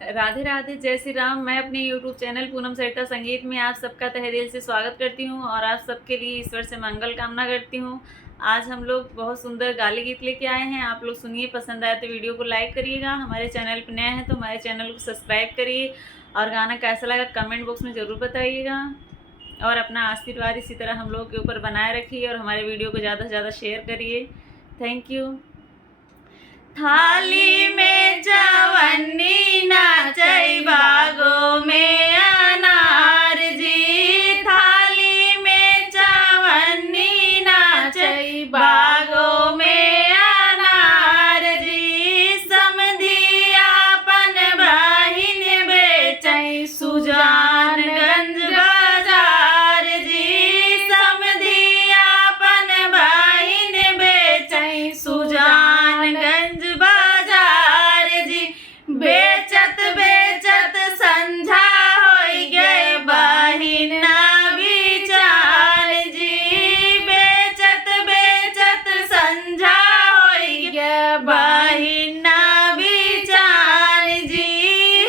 राधे राधे, जय श्री राम। मैं अपने YouTube चैनल पूनम सरिता संगीत में आप सबका तहे दिल से स्वागत करती हूँ और आप सबके लिए ईश्वर से मंगल कामना करती हूँ। आज हम लोग बहुत सुंदर गाली गीत लेके आए हैं। आप लोग सुनिए, पसंद आए तो वीडियो को लाइक करिएगा। हमारे चैनल पर नए हैं तो हमारे चैनल को सब्सक्राइब करिए और गाना कैसा लगा कमेंट बॉक्स में ज़रूर बताइएगा। और अपना आशीर्वाद इसी तरह हम लोग के ऊपर बनाए रखिए और हमारे वीडियो को ज़्यादा से ज़्यादा शेयर करिए। Thank you. थाली में जवनी नाचई बागो में अनार जी, थाली में जवनी नाचई बागो में अनार जी, समधी आपन बहिन बेचई सुजानगंज बाजार जी, समधी आपन बहिन बेचई सुजानगंज बेचत बेचत संझा होई गे बहिना बिचार जी, बेचत बेचत संझा होई गे बहिना बिचार जी।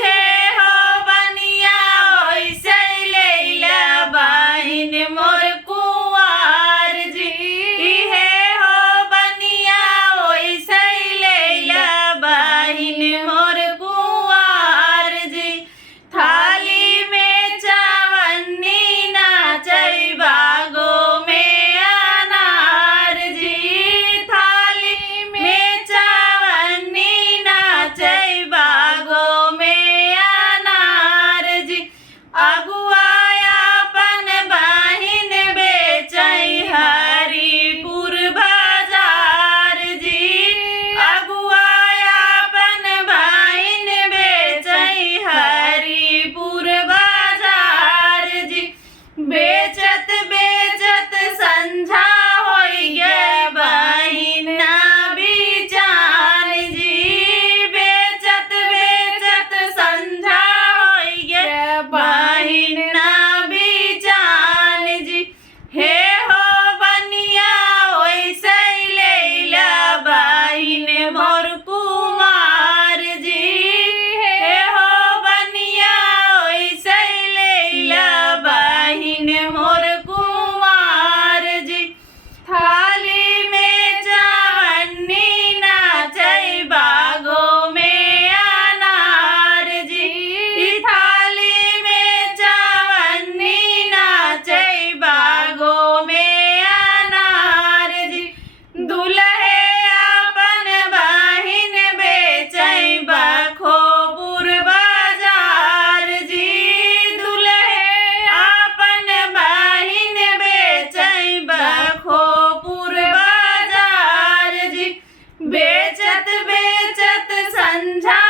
हे हो बनिया ओइसे लैला बहिन मोर कुंवार जी, हे हो बनिया ओइसे लैला बहिन मोर थाली में जवनी नाचई बागो में अनार जी, थाली में जवनी नाचई बागो में अनार जी, अगुआ अपन बहिन बेचई हरिपुर बाजार जी, अगुआ अपन बहिन बेचई हरिपुर बाजार जी, बेचत बेचत संझा होई गे बहिना बिचार जी, बेचत बेचत संझा होई गे बहिना बिचार जी। हे हो बनिया ओइसे लैला बहिन मोर कुमार जी, हे हो बनिया ओइसे लैला बहिन मोर कुमार जी। थाली में जवनी नाचई बागो में अनार जी, थाली में जवनी नाचई बागो में अनार जी, दुल्हे अपन बहिन बेचई बखोपुर बाजार जी, दुल्हे अपन बहिन बेचई बखोपुर बाजार जी, बेचत बेचत संझा